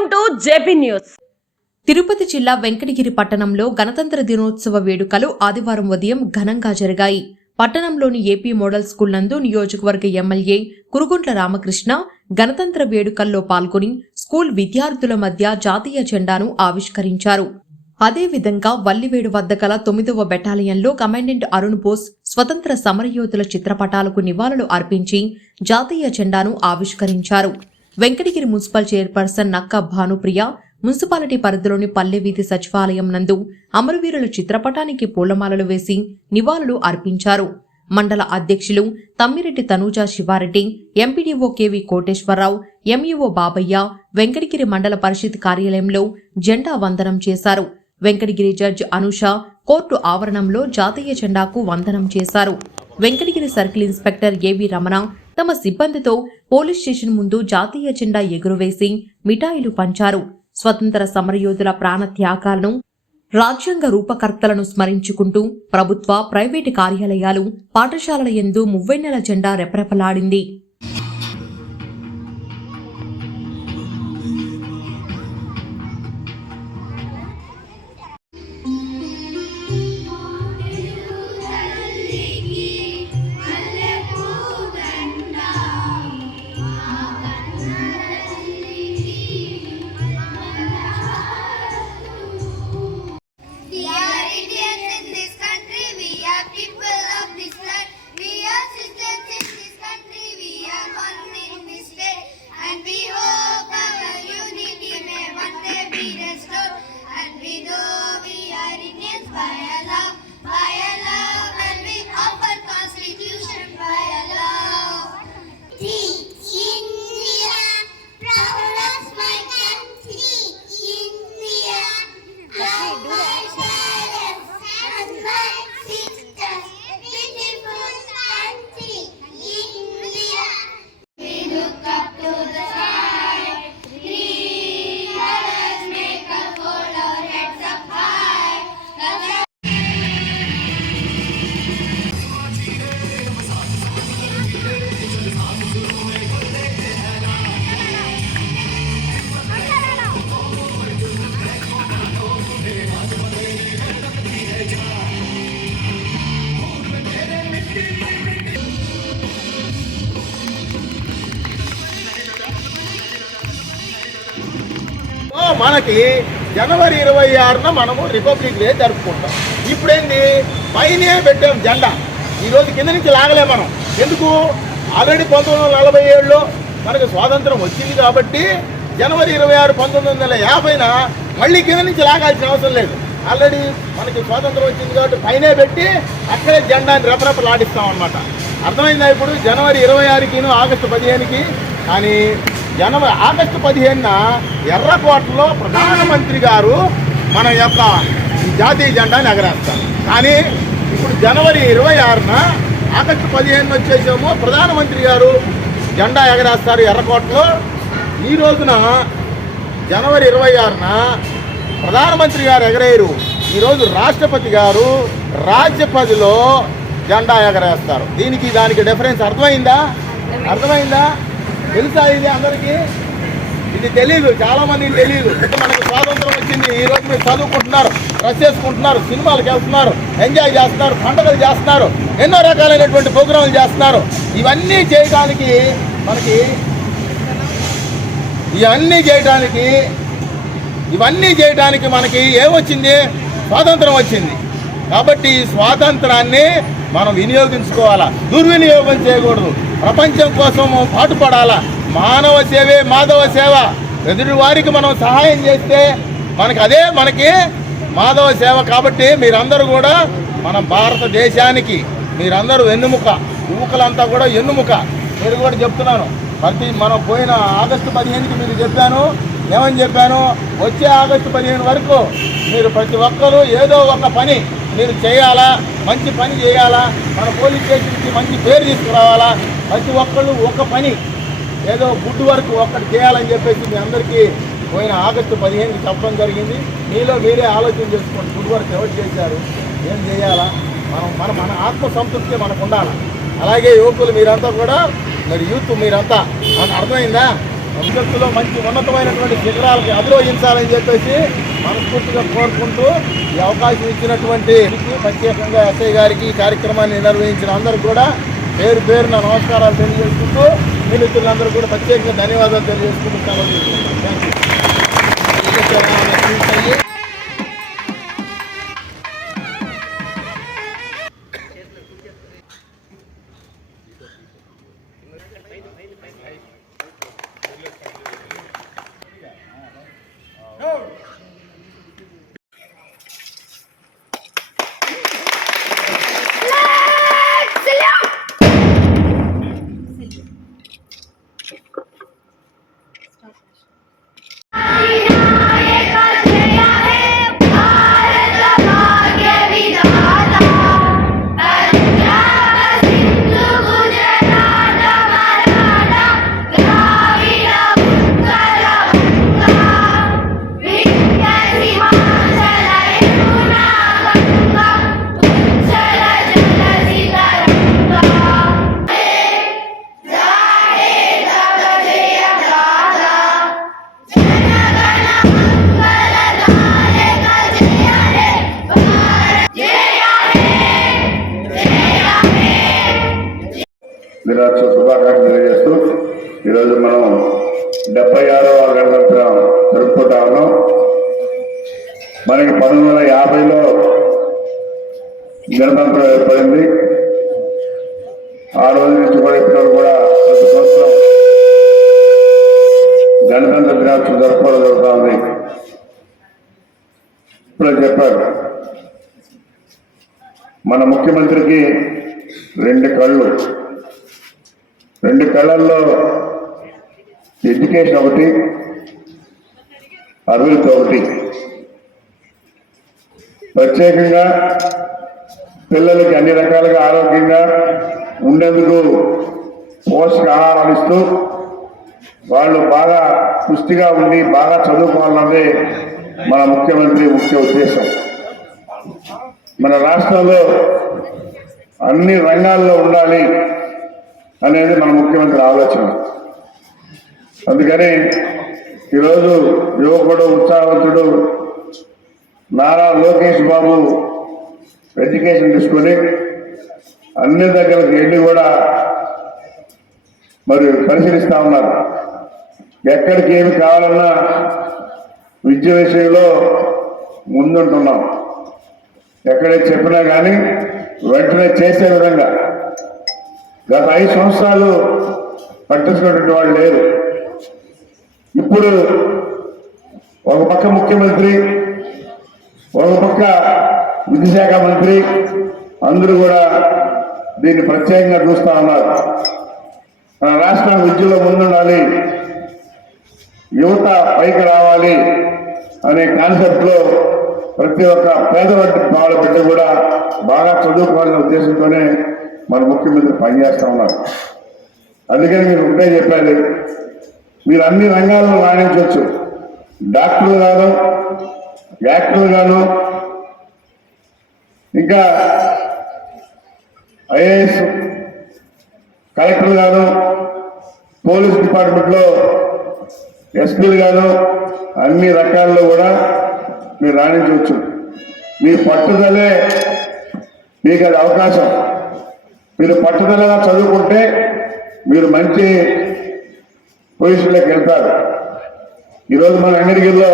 Welcome to JP news. Tirupati జిల్లా వెంకటగిరి పట్టణంలో గణతంత్ర దినోత్సవ వేడుకలు ఆదివారం ఉదయం ఘనంగా జరిగాయి. పట్టణంలోని ఏపీ మోడల్ స్కూల్ నందు నియోజకవర్గ ఎమ్మెల్యే కురుగుంట్ల రామకృష్ణ గణతంత్ర వేడుకల్లో పాల్గొని స్కూల్ విద్యార్థుల మధ్య జాతీయ జెండాను ఆవిష్కరించారు. అదేవిధంగా వల్లివేడు వద్ద గల తొమ్మిదవ బెటాలియన్లో కమాండెంట్ అరుణ్ బోస్ స్వతంత్ర సమరయోధుల చిత్రపటాలకు నివాళులు అర్పించి జాతీయ జెండాను ఆవిష్కరించారు. వెంకటగిరి మున్సిపల్ చైర్పర్సన్ నక్క భానుప్రియ మున్సిపాలిటీ పరిధిలోని పల్లె వీధి సచివాలయం నందు అమరవీరుల చిత్రపటానికి పూలమాలలు వేసి నివాళులు అర్పించారు. మండల అధ్యక్షులు Tammireddy Tanuja Sivareddy MPDO KV Koteswararao MEO Babayya Venkatagiri మండల పరిషత్ కార్యాలయంలో జెండా వందనం చేశారు. వెంకటగిరి జడ్జ్ అనుష కోర్టు ఆవరణంలో జాతీయ జెండాకు వందనం చేశారు. వెంకటగిరి సర్కిల్ ఇన్స్పెక్టర్ ఏవి రమణ తమ సిబ్బందితో పోలీస్ స్టేషన్ ముందు జాతీయ జెండా ఎగురవేసి మిఠాయిలు పంచారు. స్వతంత్ర సమరయోధుల ప్రాణ త్యాగాలను రాజ్యాంగ రూపకర్తలను స్మరించుకుంటూ ప్రభుత్వ ప్రైవేటు కార్యాలయాలు పాఠశాలల యందు మువ్వెన్నెల జెండా రెపరెపలాడింది. మనకి జనవరి ఇరవై ఆరున మనము రిపబ్లిక్ డే జరుపుకుంటాం. ఇప్పుడేంది? పైనే పెట్టాం జెండా. ఈ కింద నుంచి లాగలే మనం. ఎందుకు? ఆల్రెడీ పంతొమ్మిది వందల నలభై ఏడులో మనకు స్వాతంత్రం వచ్చింది కాబట్టి జనవరి ఇరవై ఆరు పంతొమ్మిది వందల యాభైన మళ్ళీ కింద నుంచి లాగాల్సిన అవసరం లేదు. ఆల్రెడీ మనకి స్వాతంత్రం వచ్చింది కాబట్టి పైనే పెట్టి అక్కడే జెండాని రెపరెపలాడిస్తాం అనమాట అర్థమైందా ఇప్పుడు? జనవరి ఇరవై ఆరుకిను ఆగస్టు పదిహేనుకి. కానీ జనవరి ఆగస్టు పదిహేనున ఎర్రకోటలో ప్రధానమంత్రి గారు మన యొక్క జాతీయ జెండాని ఎగరేస్తారు కానీ ఇప్పుడు జనవరి ఇరవై ఆరున ఆగస్టు పదిహేను వచ్చేసేమో ప్రధానమంత్రి గారు జెండా ఎగరేస్తారు ఎర్రకోటలో. ఈ రోజున జనవరి ఇరవై ఆరున ప్రధానమంత్రి గారు ఎగరేయరు. ఈరోజు రాష్ట్రపతి గారు రాజ్యపదిలో జెండా ఎగరేస్తారు. దీనికి దానికి డిఫరెన్స్ అర్థమైందా? అర్థమైందా? తెలుసా ఇది అందరికీ? ఇది తెలియదు చాలామందికి తెలియదు మనకు స్వాతంత్రం వచ్చింది ఈ రోజు మీరు చదువుకుంటున్నారు డ్రెస్ చేసుకుంటున్నారు సినిమాలకు వెళ్తున్నారు ఎంజాయ్ చేస్తున్నారు పండుగలు చేస్తున్నారు ఎన్నో రకాలైనటువంటి ప్రోగ్రాంలు చేస్తున్నారు. ఇవన్నీ చేయడానికి మనకి ఇవన్నీ చేయడానికి ఇవన్నీ చేయడానికి మనకి ఏమొచ్చింది? స్వాతంత్రం వచ్చింది. కాబట్టి ఈ స్వాతంత్రాన్ని మనం వినియోగించుకోవాలా? దుర్వినియోగం చేయకూడదు. ప్రపంచం కోసం పాటుపడాలా? మానవ సేవే మాధవ సేవ. ఎదుటి వారికి మనం సహాయం చేస్తే మనకి అదే మనకి మాధవ సేవ కాబట్టి మీరందరూ కూడా మన భారతదేశానికి మీరందరూ వెన్నుముక యువకులంతా కూడా ఎన్నుముక. మీరు కూడా చెప్తున్నాను. ప్రతి మనం పోయిన ఆగస్టు పదిహేనుకి మీకు చెప్పాను. ఏమని చెప్పాను? వచ్చే ఆగస్టు పదిహేను వరకు మీరు ప్రతి ఒక్కరూ ఏదో ఒక పని మీరు చేయాలా? మంచి పని చేయాలా? మన పోలీస్ స్టేషన్కి మంచి పేరు తీసుకురావాలా? ప్రతి ఒక్కళ్ళు ఒక పని. ఏదో గుడ్ వర్క్ ఒక్కటి చేయాలని చెప్పేసి మీ అందరికీ పోయిన ఆగస్టు పదిహేనుకి చెప్పడం జరిగింది. మీలో మీరే ఆలోచన చేసుకోండి. గుడ్ వర్క్ ఎవరు చేశారు? ఏం చేయాలా? మనం మన మన ఆత్మ సంతృప్తి మనకు ఉండాలి? అలాగే యువకులు మీరంతా కూడా మరి యూత్ మీరంతా మనకు అర్థమైందా? భవిష్యత్తులో మంచి ఉన్నతమైనటువంటి శిఖరాలకి అధిరోహించాలని చెప్పేసి మనస్ఫూర్తిగా కోరుకుంటూ ఈ అవకాశం ఇచ్చినటువంటి ప్రత్యేకంగా ఎస్ఐ గారికి ఈ కార్యక్రమాన్ని నిర్వహించిన అందరూ కూడా పేరు పేరున నమస్కారాలు తెలియజేసుకుంటూ మిత్రులందరూ కూడా ప్రత్యేకంగా ధన్యవాదాలు తెలియజేసుకుంటున్నాను థ్యాంక్ యూ ఈరోజు మనం డెబ్బై ఆరవ గణతంత్రం జరుపుకుంటా ఉన్నాం మనకి పంతొమ్మిది వందల యాభైలో గణతంత్రం ఏర్పడింది. ఆ రోజు నుంచి కూడా ఇప్పటివరకు కూడా ప్రతి సంవత్సరం గణతంత్ర దినోత్సవం జరుపుకోవడం జరుగుతూ ఉంది ఇప్పుడే చెప్పారు. మన ముఖ్యమంత్రికి రెండు కళ్ళు. రెండు కళ్ళల్లో ఎడ్యుకేషన్ ఒకటి అభివృద్ధి ఒకటి ప్రత్యేకంగా పిల్లలకి అన్ని రకాలుగా ఆరోగ్యంగా ఉండేందుకు పోషకాహారాలు ఇస్తూ వాళ్ళు బాగా పుష్టిగా ఉండి బాగా చదువుకోవాలన్నదే మన ముఖ్యమంత్రి ముఖ్య ఉద్దేశం. మన రాష్ట్రంలో అన్ని రంగాల్లో ఉండాలి అనేది మన ముఖ్యమంత్రి ఆలోచన. అందుకని ఈరోజు యువకుడు ఉత్సాహవంతుడు నారా లోకేష్ బాబు ఎడ్యుకేషన్ తీసుకొని అన్ని దగ్గరకు వెళ్ళి కూడా మరి పరిశీలిస్తా ఉన్నారు. ఎక్కడికి ఏమి కావాలన్నా విద్య విషయంలో ముందుంటున్నాం. ఎక్కడే చెప్పినా కానీ వెంటనే చేసే విధంగా. గత ఐదు సంవత్సరాలు పట్టించుకున్నటువంటి వాళ్ళు లేరు ఇప్పుడు ఒక పక్క ముఖ్యమంత్రి ఒక పక్క విద్యాశాఖ మంత్రి అందరూ కూడా దీన్ని ప్రత్యేకంగా చూస్తా ఉన్నారు. మన రాష్ట్రం విద్యలో ముందుండాలి యువత పైకి రావాలి అనే కాన్సెప్ట్లో ప్రతి ఒక్క పేదవాడి వాళ్ళ బిడ్డ కూడా బాగా చదువుకోవాలనే ఉద్దేశంతోనే మన ముఖ్యమంత్రి పనిచేస్తా ఉన్నారు. అందుకని మీరు ఒకటే చెప్పాలి మీరు అన్ని రంగాల్లో రాణించవచ్చు డాక్టర్లు గాను యాక్టర్లు గాను ఇంకా ఐఏఎస్ కలెక్టర్ గాను పోలీస్ డిపార్ట్మెంట్లో ఎస్పీలు గాను అన్ని రకాల్లో కూడా మీరు రాణించవచ్చు. మీ పట్టుదలే మీకు అది అవకాశం. మీరు పట్టుదలగా చదువుకుంటే మీరు మంచి పొజిషన్లోకి వెళ్తారు. ఈరోజు మన అంగడిగిరిలో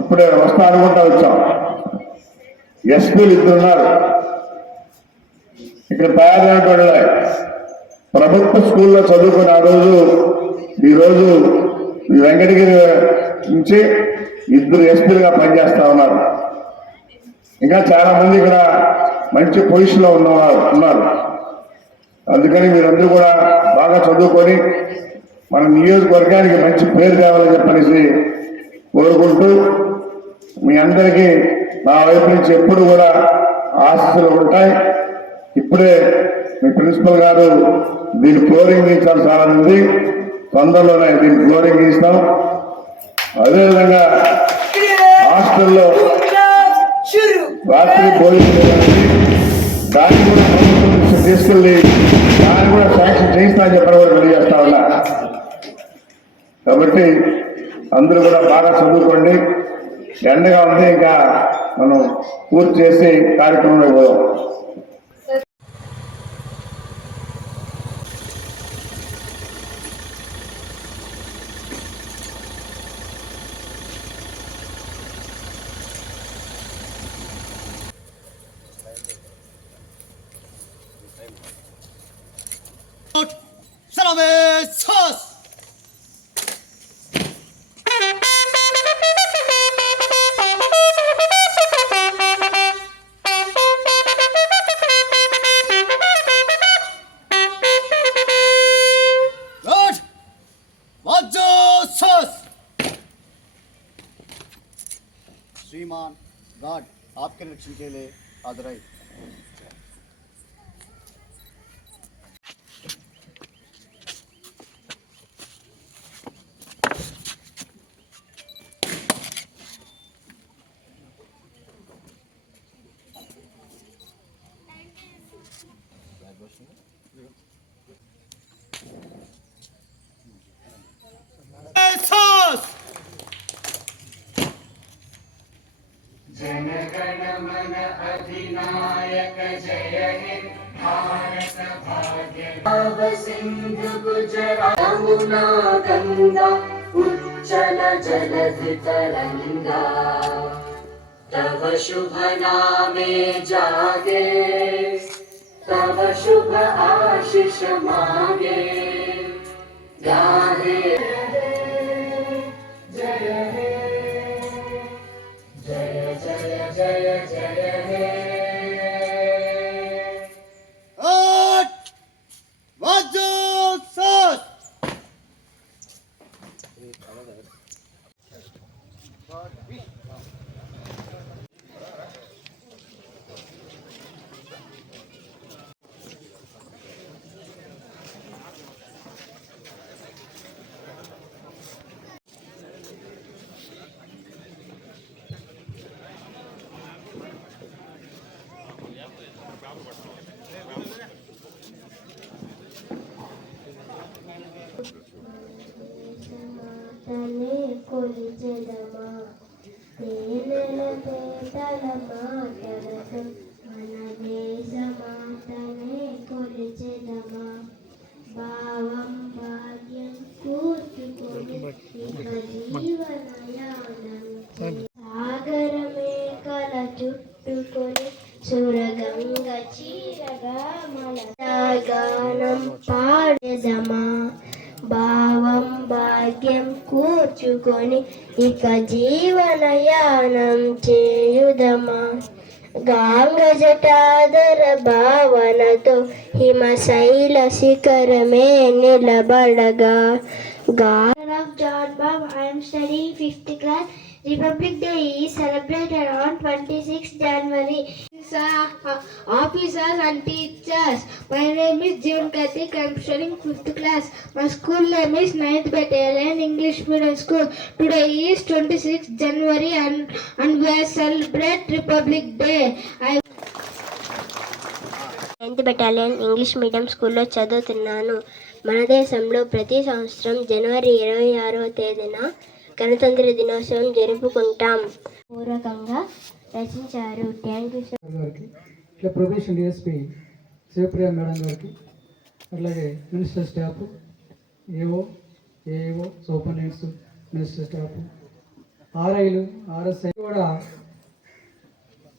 ఇప్పుడే వస్తా అనుకుంటా వచ్చాం. ఎస్పీలు ఇద్దరు ఉన్నారు ఇక్కడ తయారైనటువంటి ప్రభుత్వ స్కూల్లో చదువుకుని ఆ రోజు ఈరోజు ఈ వెంకటగిరి నుంచి ఇద్దరు ఎస్పీలుగా పనిచేస్తా ఉన్నారు. ఇంకా చాలా మంది ఇక్కడ మంచి పొజిషన్లో ఉన్నవారు ఉన్నారు. అందుకని మీరందరూ కూడా బాగా చదువుకొని మన నియోజకవర్గానికి మంచి పేరు కావాలని చెప్పనేసి కోరుకుంటూ మీ అందరికీ నా వైపు నుంచి ఎప్పుడు కూడా ఆశీస్సులు ఉంటాయి. ఇప్పుడే మీ ప్రిన్సిపల్ గారు దీని ఫ్లోరింగ్ తీయించాలి చాలా ఉంది. తొందరలోనే దీని ఫ్లోరింగ్ తీస్తాం. అదేవిధంగా హాస్టల్లో రాత్రి భోజనం దాన్ని కూడా తీసుకెళ్ళి దాన్ని కూడా శాంక్షన్ చేయిస్తా అని చెప్పడం కూడా తెలియజేస్తా ఉన్నా కాబట్టి అందరూ కూడా బాగా చదువుకోండి. ఎండగా ఉంది ఇంకా మనం పూర్తి చేసి కార్యక్రమంలో పోదాం. Lord, शिक्षण केले आदराई हाजिर है यमुना गङ्गा उच्चल जलधितरङ्गा तव शुभ नामे जागे तव शुभ आशिष मागे गाहे చుట్టుకొని సురగంగ చీరగా మన గానం భావం భాగ్యం కూర్చుకొని ఇక జీవనయానం చేయుదమా? గాంగ జటాదర భావనతో హిమశైల శిఖరమే నిలబడగా. Garden of John Bob, I am studying 5th class. Republic Day is celebrated on twenty six January officers and teachers my name is Jeevan Kathi considering fifth class మా school name is ninth bet English medium school today is twenty six January and and where celebrate Republic Day I ninth battalion English medium స్కూల్లో చదువుతున్నాను. మన దేశంలో ప్రతి సంవత్సరం జనవరి ఇరవై ఆరో తేదీన గణతంత్ర దినోత్సవం జరుపుకుంటాం. పూర్వకంగా రచించారు. థ్యాంక్ యూ గారికి ఇట్లా ప్రొబేషన్ డిఎస్పి శివప్రియ మేడం గారికి అట్లాగే minister staff AO AO superintendents minister staff ఆర్ఐలు RSI కూడా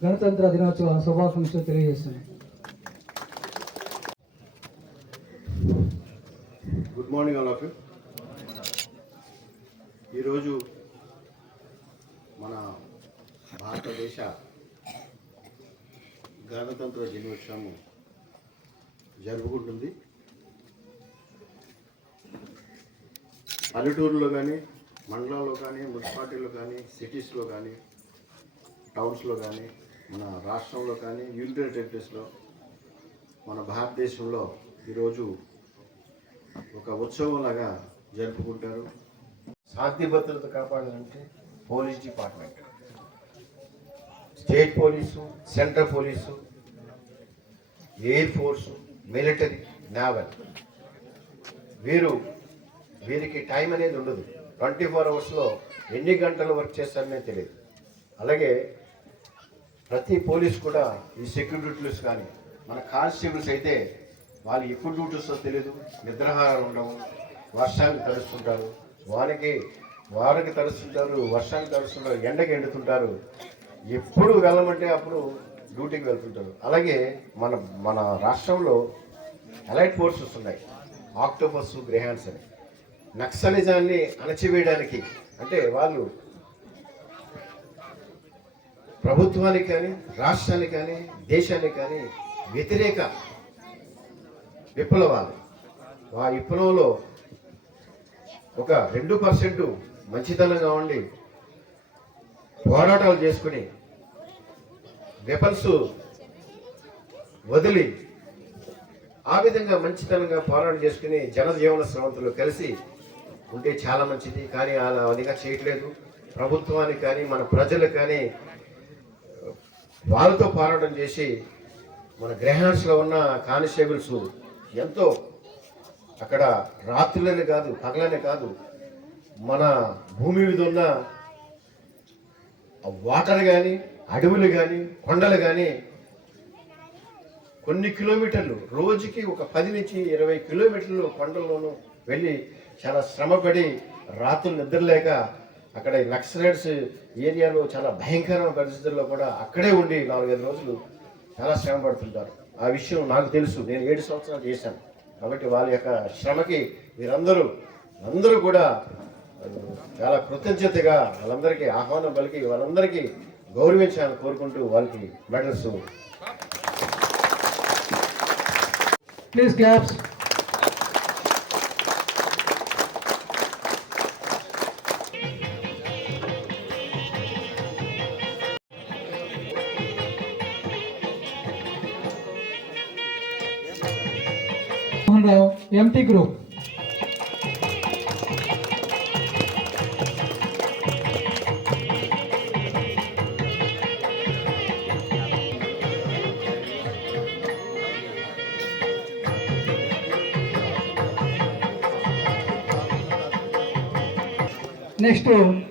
గణతంత్ర దినోత్సవ శుభాకాంక్షలు తెలియజేస్తున్నాను good morning all of you ఈరోజు మన భారతదేశ గణతంత్ర దినోత్సవం జరుపుకుంటుంది. పల్లెటూరులో కానీ మండలాల్లో కానీ మున్సిపాలిటీలో కానీ సిటీస్లో కానీ టౌన్స్లో కానీ మన రాష్ట్రంలో కానీ యూనిటెడ్ టెరిటరీస్లో మన భారతదేశంలో ఈరోజు ఒక ఉత్సవంలాగా జరుపుకుంటారు. శాంతి భద్రత కాపాడాలంటే police department. State police central police air force military naval. వీరు వీరికి టైం అనేది ఉండదు. ట్వంటీ ఫోర్ అవర్స్లో ఎన్ని గంటలు వర్క్ చేస్తారనే తెలియదు. అలాగే ప్రతి పోలీస్ కూడా ఈ సెక్యూరిటీస్ కానీ మన కానిస్టేబుల్స్ అయితే వాళ్ళు ఎప్పుడు డ్యూటీస్తో తెలియదు నిద్రాహారాలు ఉండవు వర్షాన్ని తడుస్తుంటారు వానికి వారికి తరుస్తుంటారు వర్షానికి తరుస్తుంటారు ఎండకి ఎండుతుంటారు. ఎప్పుడు వెళ్ళమంటే అప్పుడు డ్యూటీకి వెళ్తుంటారు. అలాగే మన మన రాష్ట్రంలో అలైట్ ఫోర్సెస్ ఉన్నాయి ఆక్టోపస్ గ్రహాన్స్ అని. నక్సలిజాన్ని అణచివేయడానికి. అంటే వాళ్ళు ప్రభుత్వానికి కానీ రాష్ట్రానికి కానీ దేశానికి కానీ వ్యతిరేక విప్లవాలు. ఆ విప్లవంలో ఒక రెండు పర్సెంట్ మంచితనంగా ఉండి పోరాటాలు చేసుకుని వెపన్స్ వదిలి ఆ విధంగా మంచితనంగా పోరాటం చేసుకుని జనజీవన స్రవంతులు కలిసి ఉంటే చాలా మంచిది. కానీ అలా అదిగా చేయట్లేదు. ప్రభుత్వానికి కానీ మన ప్రజలకు కానీ వాళ్ళతో పోరాటం చేసి మన గ్రహాన్స్లో ఉన్న కానిస్టేబుల్స్ ఎంతో అక్కడ రాత్రులనే కాదు పగలనే కాదు మన భూమి మీద ఉన్న వాటర్ కానీ అడవులు కానీ కొండలు కానీ కొన్ని కిలోమీటర్లు రోజుకి ఒక పది నుంచి ఇరవై కిలోమీటర్లు కొండల్లోనూ వెళ్ళి చాలా శ్రమపడి రాత్రులు నిద్రలేక అక్కడ ఈ నక్సలైట్స్ ఏరియాలో చాలా భయంకరమైన పరిస్థితుల్లో కూడా అక్కడే ఉండి నాలుగైదు రోజులు చాలా శ్రమ పడుతుంటారు ఆ విషయం నాకు తెలుసు నేను ఏడు సంవత్సరాలు చేశాను. కాబట్టి వాళ్ళ యొక్క శ్రమకి మీరందరూ అందరూ కూడా చాలా కృతజ్ఞతగా వాళ్ళందరికీ ఆహ్వానం పలికి వాళ్ళందరికీ గౌరవించాలని కోరుకుంటూ వాళ్ళకి medals. Please claps Rao MT group next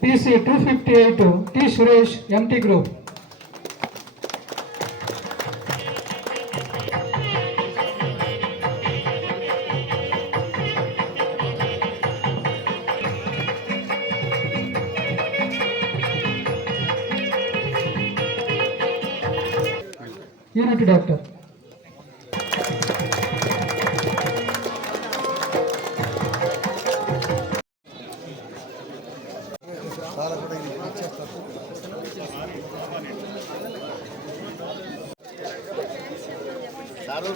TC two fifty eight T Suresh MT group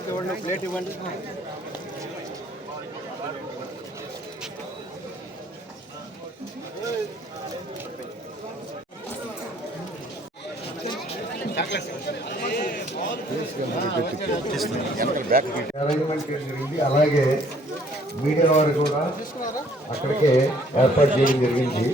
ఇవ్వండి ప్లేట్ ఇవ్వండి. జరిగింది. అలాగే మీడియా వారు కూడా అక్కడికే ఏర్పాటు చేయడం జరిగింది.